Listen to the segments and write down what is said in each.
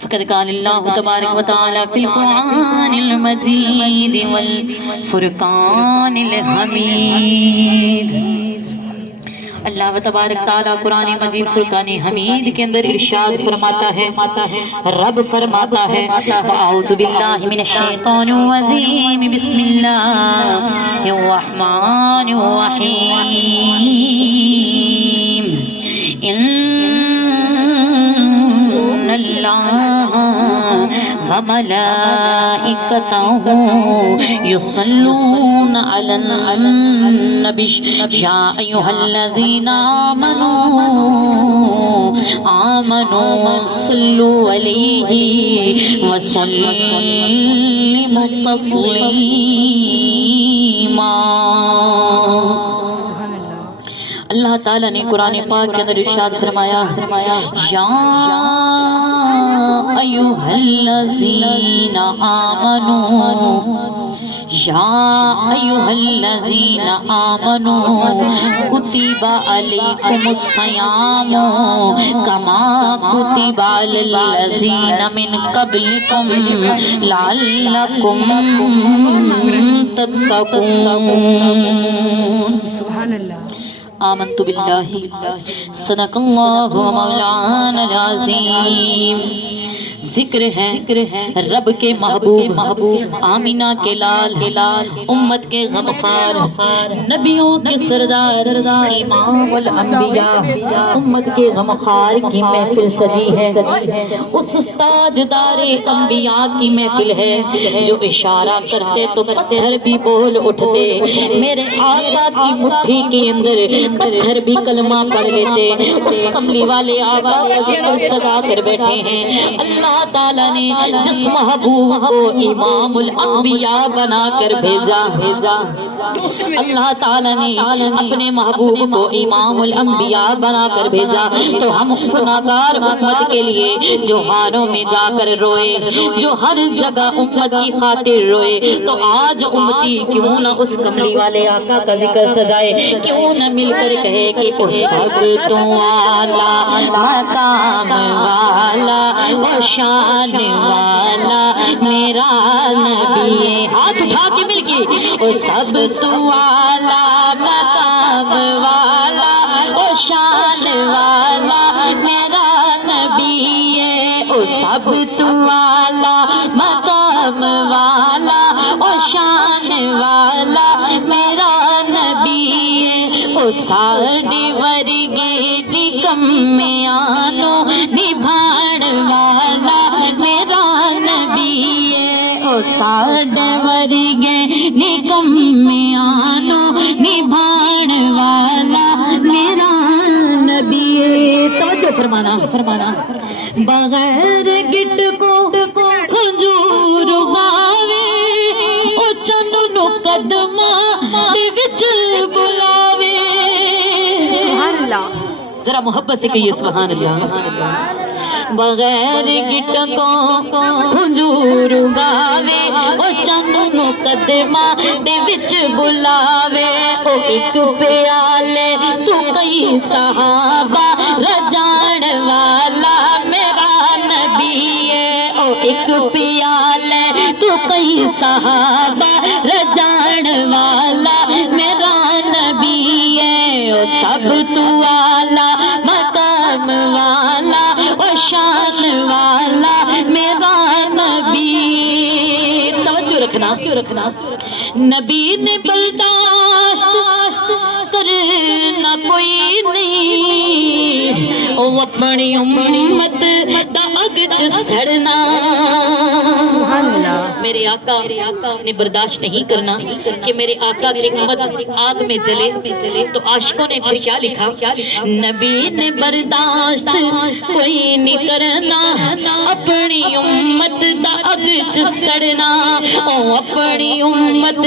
فقد قال الله تبارك وتعالى في القرآن المجيد والفرقان الحميد. اللہ تبارک تعالیٰ قرآن مجید فرقان حمید کے اندر ارشاد فرماتا ہے، رب فرماتا ہے اعوذ باللہ من الشیطان الرجیم بسم اللہ الرحمن الرحیم. ان اللہ وملائکتہ یصلون علی النبی یا ایہا الذین آمنوا صلوا علیہ وسلموا تسلیما. اللہ تعالیٰ نے قرآن پاک کے اندر ارشاد فرمایا یا ایھا الذین آمنوا، یا ایھا الذین آمنوا کتب علیکم الصیام کما کتب علی الذین من قبلکم لعلکم تتقون. سبحان اللہ. آمنت باللہ صدق اللہ مولانا العظیم. ذکر ہے رب کے محبوب آمینہ کے لال امت کے غمخوار نبیوں کے سردار امام الانبیاء امت کے غمخوار کی محفل سجی ہے. اس تاجدار انبیاء کی محفل ہے جو اشارہ کرتے تو پتھر بھی بول اٹھتے. میرے آقا کی مٹھی کے اندر پتھر بھی کلمہ پڑھ لیتے. اس کملی والے آقا کا ذکر سجا کر بیٹھے ہیں. اللہ تعالیٰ نے جس محبوب کو امام الانبیاء بنا کر بھیجا، اللہ تعالیٰ نے اپنے محبوب کو امام الانبیاء بنا کر بھیجا تو ہم گناہگار امت کے لیے جو ہاروں میں جا کر روئے، جو ہر جگہ امت کی خاطر روئے، تو آج امتی کیوں نہ اس کملی والے آقا کا ذکر سجائے، کیوں نہ مل کر کہے کہ او سب تو والا مقام والا او شان والا میرا نبی. ہاتھ اٹھا کے مل کے او سب تو والا مقام والا او شان والا میرا نبی ہے. او سب تو والا مقام والا او شان والا میرا نبی ہے. او ساڑے ورگے نکمیانو نبھاڑ والا میرا نبی ہے. او ساڑے ورگے نکمیانو نبھاڑ والا میرا نبی ہے. توجہ فرمانا بغیر گٹ کو حضور گاوے او چنو قدمہ دے وچ بلاوے. سبحان اللہ. ذرا محبت سے کہیے سبحان اللہ. بغیر گٹ کو حضور گاوے او چنو قدمہ دے وچ بلاوے. او ایک پیالے تو کئی صحابہ رجاڑ والا میرا نبی ہے. او ایک پیالے تو کئی صحابہ رجاڑ والا میرا نبی ہے. او سب تو والا مقام والا او شان والا میرا نبی. توجہ رکھنا نبی نے برداشت کرنا کوئی نہیں او اپنی امت دا اگ چ سڑنا. سبحان اللہ. میرے آقا نے برداشت نہیں کرنا کہ میرے آقا کی امت آگ میں جلے تو عاشقوں نے پھر کیا لکھا نبی نے برداشت کوئی نہیں کرنا اپنی امت دا اگ چ سڑنا. او اپنی امت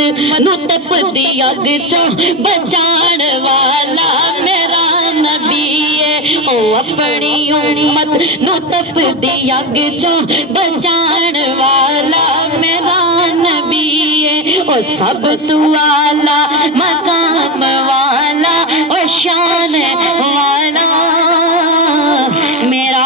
نو تپ دی اگ چوں بچان والا میرا نبی ہے. او اپنی امت نو تپ دی اگ چوں بچان والا میرا نبی ہے. او سب تو والا مقام والا او شان والا میرا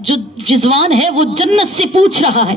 جو رضوان ہے وہ جنت سے پوچھ رہا ہے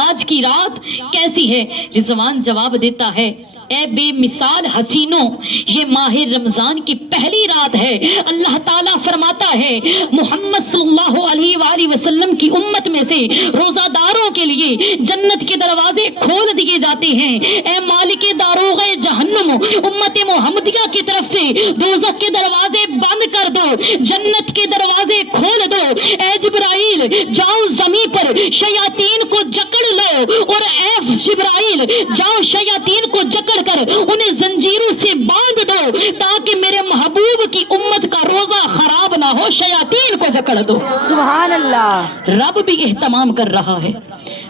آج کی رات کیسی ہے؟ رضوان جواب دیتا ہے اے بے مثال حسینوں، یہ ماہ رمضان کی پہلی رات ہے۔ اللہ تعالیٰ فرماتا ہے محمد صلی اللہ علیہ وآلہ وسلم کی امت میں سے روزہ داروں کے لیے جنت کے دروازے کھول دیے جاتے ہیں۔ اے مالک داروغ جہنم، امت محمدیہ کی طرف سے دوزخ کے دروازے بند کر دو، جنت کے دروازے کھول دو۔ اے جبرائیل جاؤ زمین پر شیاطین کو جکڑ لو، اور اے جبرائیل جاؤ شیاطین کو جکڑ کر انہیں زنجیروں سے باندھ دو تاکہ میرے محبوب کی امت کا روزہ خراب نہ ہو، شیاطین کو جکڑ دو۔ سبحان اللہ۔ رب بھی اہتمام کر رہا ہے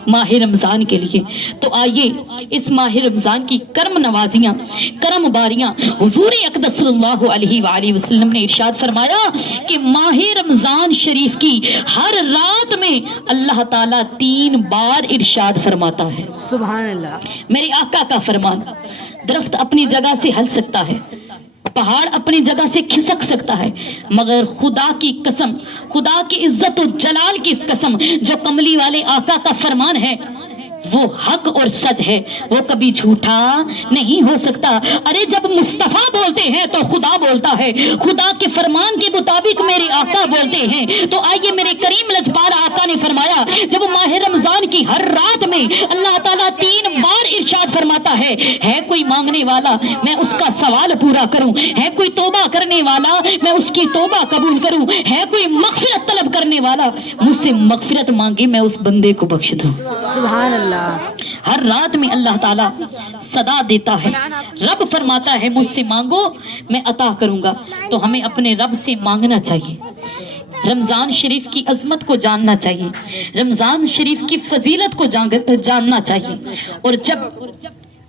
ماہ رمضان کے لیے۔ تو آئیے اس ماہ رمضان کی کرم نوازیاں، کرم باریاں حضور اقدس صلی اللہ علیہ وآلہ وسلم نے ارشاد فرمایا کہ ماہ رمضان شریف کی ہر رات میں اللہ تعالیٰ 3 بار ارشاد فرماتا ہے۔ سبحان اللہ۔ میرے آقا کا فرمان، درخت اپنی جگہ سے ہل سکتا ہے، پہاڑ اپنی جگہ سے کھسک سکتا ہے، مگر خدا کی قسم، خدا کی عزت و جلال کی قسم، جو کملی والے آقا کا فرمان ہے وہ حق اور سچ ہے، وہ کبھی جھوٹا نہیں ہو سکتا۔ ارے جب مصطفیٰ بولتے ہیں تو خدا بولتا ہے، خدا کے فرمان کے مطابق میرے آقا بولتے ہیں۔ تو آئیے میرے کریم لجپال آقا نے فرمایا جب ماہ رمضان کی ہر رات میں اللہ تعالیٰ 3 بار ارشاد فرماتا ہے کوئی مانگنے والا میں اس کا سوال پورا کروں، ہے کوئی توبہ کرنے والا میں اس کی توبہ قبول کروں، ہے کوئی مغفرت طلب کرنے والا مجھ سے مغفرت مانگے میں اس بندے کو بخش دوں۔ سبحان اللہ۔ ہر رات میں اللہ تعالیٰ صدا دیتا ہے، رب فرماتا ہے مجھ سے مانگو میں عطا کروں گا۔ تو ہمیں اپنے رب سے مانگنا چاہیے، رمضان شریف کی عظمت کو جاننا چاہیے، رمضان شریف کی فضیلت کو جاننا چاہیے۔ اور جب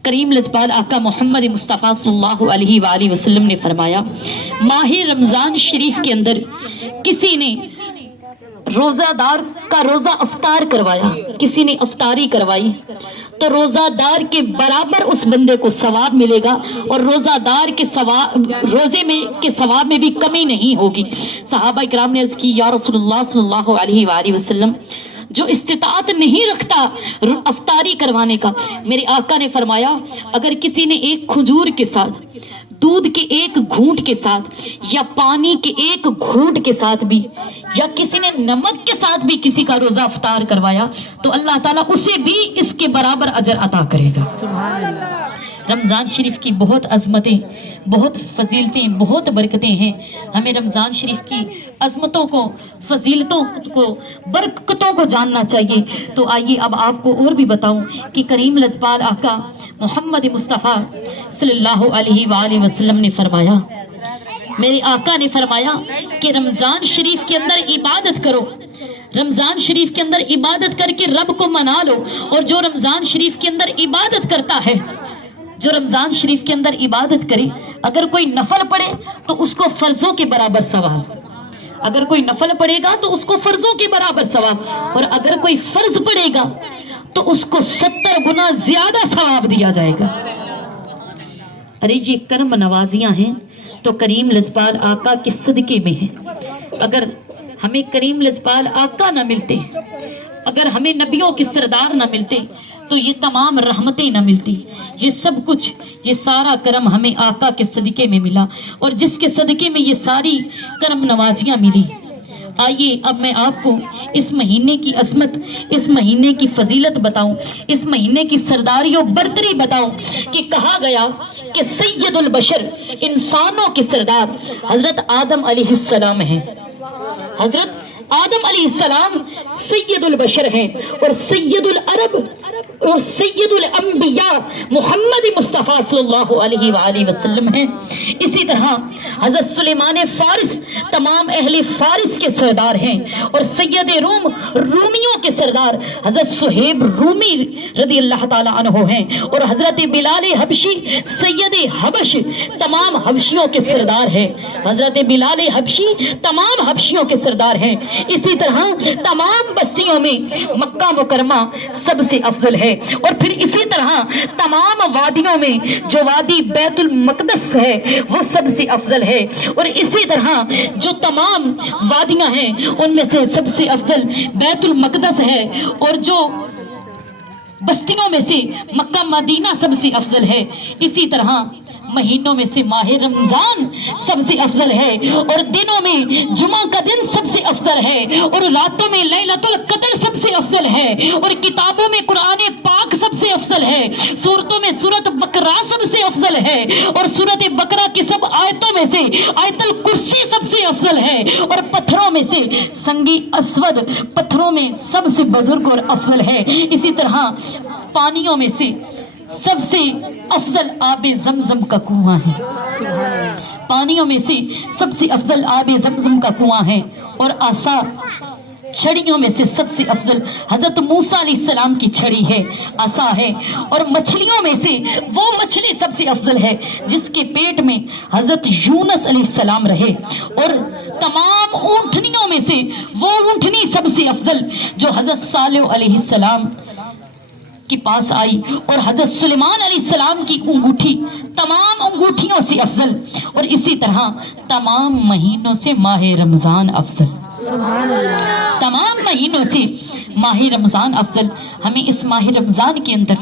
کریم لجپال آقا محمد مصطفیٰ صلی اللہ علیہ وآلہ وسلم نے فرمایا ماہ رمضان شریف کے اندر کسی نے روزہ دار کا روزہ افطار کروایا، کسی نے افطاری کروائی تو روزہ دار کے برابر اس بندے کو ثواب ملے گا، اور روزہ دار کے روزے میں کے ثواب میں بھی کمی نہیں ہوگی۔ صحابہ کرام نے عرض کی یا رسول اللہ صلی اللہ علیہ وآلہ وسلم جو استطاعت نہیں رکھتا افطاری کروانے کا، میرے آقا نے فرمایا اگر کسی نے ایک کھجور کے ساتھ، دودھ کے ایک گھونٹ کے ساتھ، یا پانی کے ایک گھونٹ کے ساتھ بھی، یا کسی نے نمک کے ساتھ بھی کسی کا روزہ افطار کروایا تو اللہ تعالیٰ اسے بھی اس کے برابر اجر عطا کرے گا۔ سبحان اللہ۔ رمضان شریف کی بہت عظمتیں، بہت فضیلتیں، بہت برکتیں ہیں۔ ہمیں رمضان شریف کی عظمتوں کو، فضیلتوں کو، برکتوں کو جاننا چاہیے۔ تو آئیے اب آپ کو اور بھی بتاؤں کہ کریم لجپال آقا محمد مصطفیٰ صلی اللہ علیہ وآلہ وسلم نے فرمایا، میرے آقا نے فرمایا کہ رمضان شریف کے اندر عبادت کرو، رمضان شریف کے اندر عبادت کر کے رب کو منا لو، اور جو رمضان شریف کے اندر عبادت کرتا ہے، جو رمضان شریف کے اندر عبادت کرے، اگر کوئی نفل پڑھے تو اس کو فرضوں کے برابر ثواب، اگر کوئی نفل پڑھے گا تو اس کو فرضوں کے برابر ثواب، اور اگر کوئی فرض پڑھے گا تو اس کو 70 گنا زیادہ ثواب دیا جائے گا۔ ارے یہ کرم نوازیاں ہیں تو کریم لجپال آقا کے صدقے میں ہیں۔ اگر ہمیں کریم لجپال آقا نہ ملتے، اگر ہمیں نبیوں کے سردار نہ ملتے تو یہ تمام رحمتیں نہ ملتی، یہ سب کچھ، یہ سارا کرم ہمیں آقا کے صدقے میں ملا، اور جس کے صدقے میں یہ ساری کرم نوازیاں ملی۔ آئیے اب میں آپ کو اس مہینے کی عظمت، اس مہینے کی فضیلت بتاؤں، اس مہینے کی سرداری و برتری بتاؤں کہ کہا گیا کہ سید البشر، انسانوں کے سردار حضرت آدم علیہ السلام ہیں۔ حضرت آدم علیہ السلام سید البشر ہیں، اور سید العرب اور سید الانبیاء محمد مصطفیٰ صلی اللہ علیہ وآلہ وسلم ہیں۔ اسی طرح حضرت سلیمان فارس تمام اہل فارس کے سردار ہیں، اور سید روم رومیوں کے سردار حضرت صہیب رومی رضی اللہ تعالیٰ عنہ ہیں، اور حضرت بلال حبشی سید حبش تمام حبشیوں کے سردار ہیں، حضرت بلال حبشی تمام حبشیوں کے سردار ہیں۔ اسی طرح تمام بستیوں میں مکہ مکرمہ سب سے افضل ہے، اور پھر اسی طرح تمام وادیوں میں جو وادی بیت المقدس ہے وہ سب سے افضل ہے، اور اسی طرح جو تمام وادیاں ہیں ان میں سے سب سے افضل بیت المقدس ہے، اور جو بستیوں میں سے مکہ مدینہ سب سے افضل ہے۔ اسی طرح مہینوں میں سے ماہ رمضان سب سے افضل ہے، اور دنوں میں جمعہ کا دن سب سے افضل ہے، اور راتوں میں لیلۃ القدر سب سے افضل ہے، اور کتابوں میں قرآن پاک سب سے افضل ہے، سورتوں میں سورۃ بقرہ سب سے افضل ہے، اور سورۃ بقرہ کی سب آیتوں میں سے آیت الکرسی سب سے افضل ہے، اور پتھروں میں سے سنگی اسود پتھروں میں سب سے بزرگ اور افضل ہے۔ اسی طرح پانیوں میں سے سب سے افضل آب زمزم کا کنواں ہے، پانیوں میں سے سب سے افضل آب زمزم کا کنواں ہے، اور آسا چھڑیوں میں سے سب سے افضل حضرت موسیٰ علیہ السلام کی چھڑی ہے، عصا ہے، اور مچھلیوں میں سے وہ مچھلی سب سے افضل ہے جس کے پیٹ میں حضرت یونس علیہ السلام رہے، اور تمام اونٹنیوں میں سے وہ اونٹنی سب سے افضل جو حضرت صالح علیہ السلام کے پاس آئی، اور حضرت سلیمان علیہ السلام کی انگوٹھی تمام انگوٹھیوں سے افضل، اور اسی طرح تمام مہینوں سے ماہ رمضان افضل، تمام مہینوں سے ماہ رمضان افضل۔ ہمیں اس ماہ رمضان کے اندر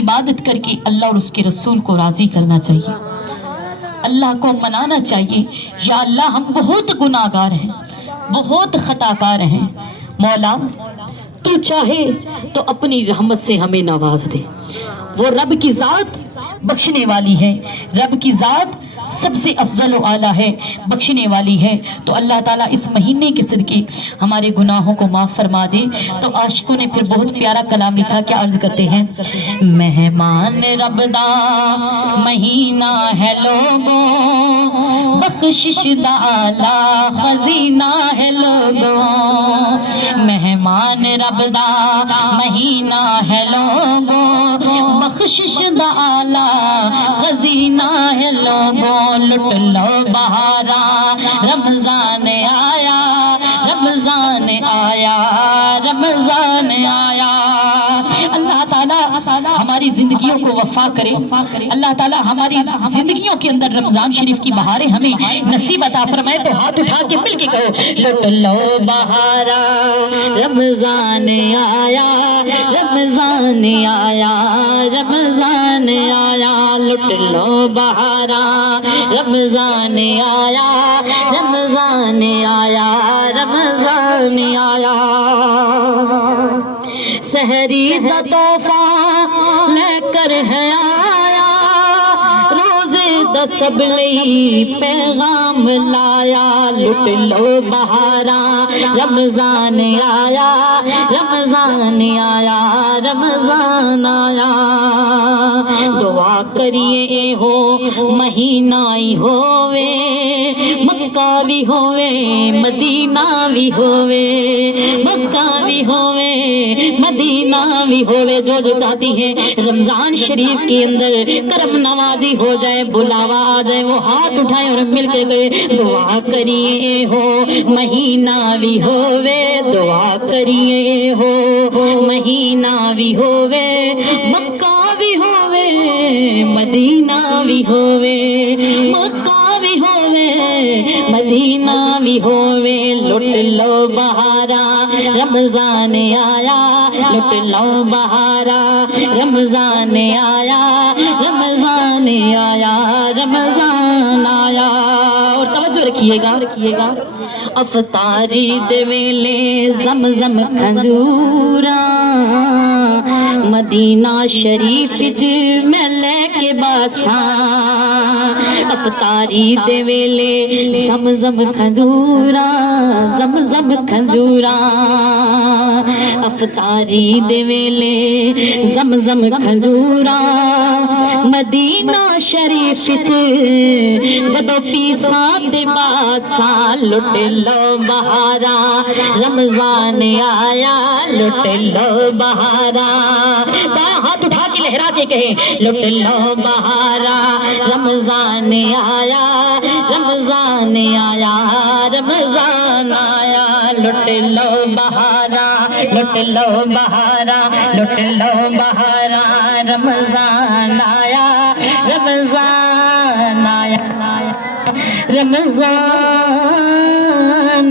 عبادت کر کے اللہ اور اس کے رسول کو راضی کرنا چاہیے، اللہ کو منانا چاہیے۔ یا اللہ ہم بہت گناہ گار ہیں، بہت خطا کار ہیں، مولا تو چاہے تو اپنی رحمت سے ہمیں نواز دے۔ وہ رب کی ذات بخشنے والی ہے، رب کی ذات سب سے افضل و اعلیٰ ہے، بخشنے والی ہے۔ تو اللہ تعالیٰ اس مہینے کے صدقے ہمارے گناہوں کو معاف فرما دے۔ تو عاشقوں نے پھر بہت پیارا کلام لکھا، کیا عرض کرتے ہیں؟ مہمان رب دا مہینہ ہے لوگوں، بخشش دا اعلیٰ خزینہ ہے لوگوں، مہمان رب دا مہینہ ہے لوگوں، بخشش دا اعلیٰ خزینہ ہے لوگوں، لٹ لو بہارا رمضان آیا، رمضان آیا، رمضان آیا۔ اللہ تعالیٰ ہماری زندگیوں کو وفا کرے، اللہ تعالیٰ ہماری زندگیوں کے اندر رمضان شریف کی بہاریں ہمیں نصیب عطا فرمائے۔ تو ہاتھ اٹھا کے مل کے کہو، لٹ لو بہارا رمضان آیا، رمضان آیا، رمضان آیا، لٹ لو بہارا رمضان آیا، رمضان آیا، رمضان آیا۔ سحری دا تحفہ لے کر ہے آیا، روزے دا سب لئی پیغام لایا، لٹ لو بہارا رمضان آیا، رمضان آیا، رمضان آیا۔ دعا کریے ہو مہینہ ہی ہووے، مکہ بھی ہووے مدینہ بھی ہووے، مکہ بھی ہووے مدینہ بھی ہووے۔ جو جو چاہتی ہیں رمضان شریف کے اندر کرم نوازی ہو جائے، بلاوا آ جائے، وہ ہاتھ اٹھائے اور مل کے کہے، دعا کریے ہو مہینہ بھی ہووے، دعا کریے ہو مہینہ بھی ہووے، مکہ بھی ہووے مدینہ بھی ہووے، مکہ بھی ہووے مدینہ بھی ہووے، لٹ لو بہارا رمضان آیا، لٹ لو بہارا رمضان آیا، رمضان آیا، رمضان آیا۔ اور توجہ رکھیے گا، افطاری دے ویلے زمزم کھجوراں، مدینہ شریف وچ میں لے کے باساں، افطاری دے ویلے زمزم کھجوراں، زمزم کھجوراں، افطاری دے ویلے زمزم کھجوراں، مدینہ شریف وچ جدوں پیساں تے باساں، لٹ لو بہارا رمضان آیا، لٹ لو بہارا۔ ہاتھ اٹھا کے لہرا کے کہے، لٹ لو بہارا رمضان آیا، رمضان آیا، رمضان آیا، لٹ لو بہارا لٹ لو بہارا لٹ لو بہارا رمضان آیا رمضان آیا رمضان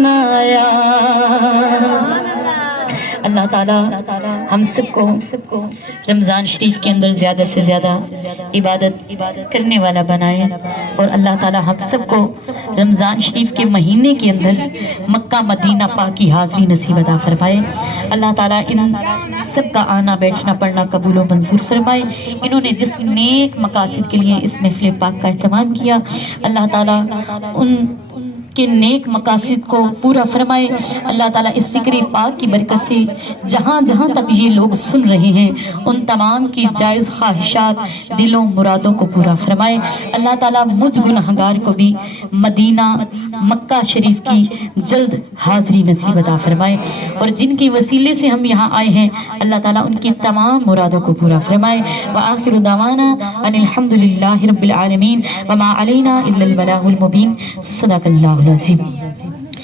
آیا اللہ تعالیٰ ہم سب کو رمضان شریف کے اندر زیادہ سے زیادہ عبادت کرنے والا بنائے اور اللہ تعالیٰ ہم سب کو رمضان شریف کے مہینے کے اندر مکہ مدینہ پاک کی حاضری نصیب عطا فرمائے اللہ تعالیٰ ان سب کا آنا بیٹھنا پڑھنا قبول و منظور فرمائے انہوں نے جس نیک مقاصد کے لیے اس محفل پاک کا اہتمام کیا اللہ تعالیٰ ان کے نیک مقاصد کو پورا فرمائے اللہ تعالیٰ اس ذکر پاک کی برکت سے جہاں جہاں تک یہ لوگ سن رہے ہیں ان تمام کی جائز خواہشات دلوں مرادوں کو پورا فرمائے اللہ تعالیٰ مجھ گنہگار کو بھی مدینہ مکہ شریف کی جلد حاضری نصیب عطا فرمائے اور جن کے وسیلے سے ہم یہاں آئے ہیں اللہ تعالیٰ ان کی تمام مرادوں کو پورا فرمائے وآخر دعوانا ان الحمدللہ رب العالمین وما علینا الا البلاغ المبین صدق اللہ العظیم